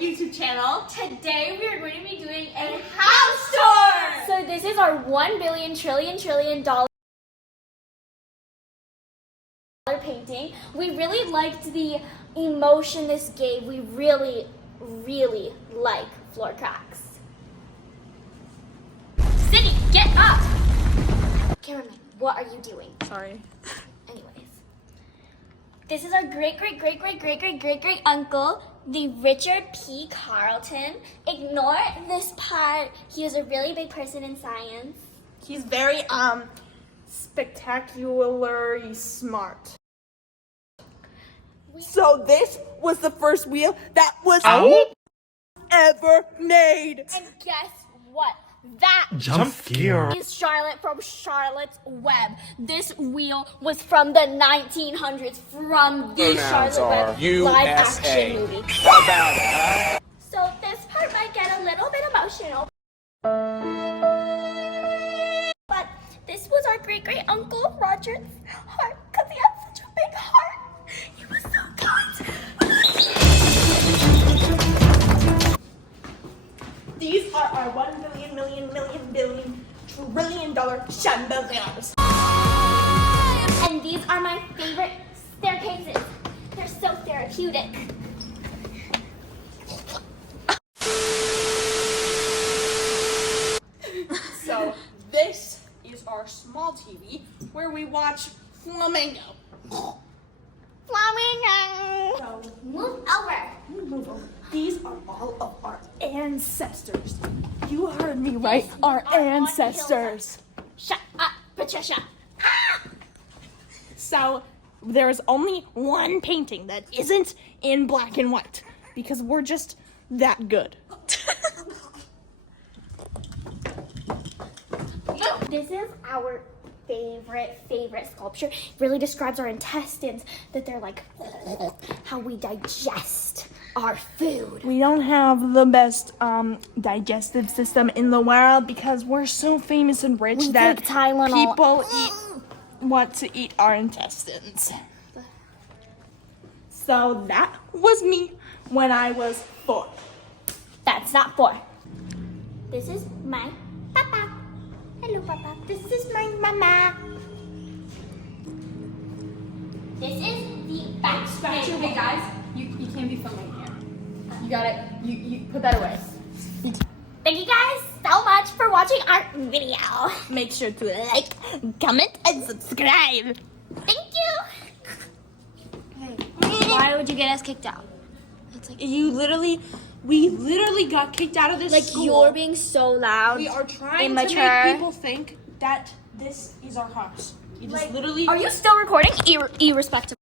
YouTube channel. Today we are going to be doing a house tour. So this is our $1 billion trillion dollar painting. We really liked the emotion this gave. We really like floor cracks. Sydney, get up! Cameraman, what are you doing? Sorry. Anyways, this is our great uncle, the Richard P. Carlton. Ignore this part. He was a really big person in science. He's very spectacularly smart. So this was the first wheel that was ever made. And guess what? That Jump scare. is Charlotte from Charlotte's Web. This wheel was from the 1900s, from the Pronouns Charlotte are Web USA. live action movie. How about it, huh? So this part might get a little bit emotional. But this was our great uncle Roger's heart, because he had such a big heart. He was so kind. These are our $1 billion trillion dollar chandeliers. And these are my favorite staircases. They're so therapeutic. So this is our small TV where we watch Flamingo. Flamingo. So Move over. these are all of our ancestors. You heard me right, our ancestors. Shut up, Patricia. So there's only one painting that isn't in black and white because we're just that good. This is our favorite sculpture. It really describes our intestines, that they're like how we digest our food. We don't have the best digestive system in the world because we're so famous and rich We that take Tylenol. people want to eat our intestines. So that was me when I was 4. That's not 4. This is my papa. Hello, papa. This is my mama. This is the background. Hey guys, you can't be filming here. You gotta, you put that away. Thank you guys so much for watching our video. Make sure to like, comment, and subscribe. Thank you. Why would you get us kicked out? We literally got kicked out of this school. You're being so loud. We are trying immature. to make people think that this is our house. We just literally. Are you still recording? Irrespective.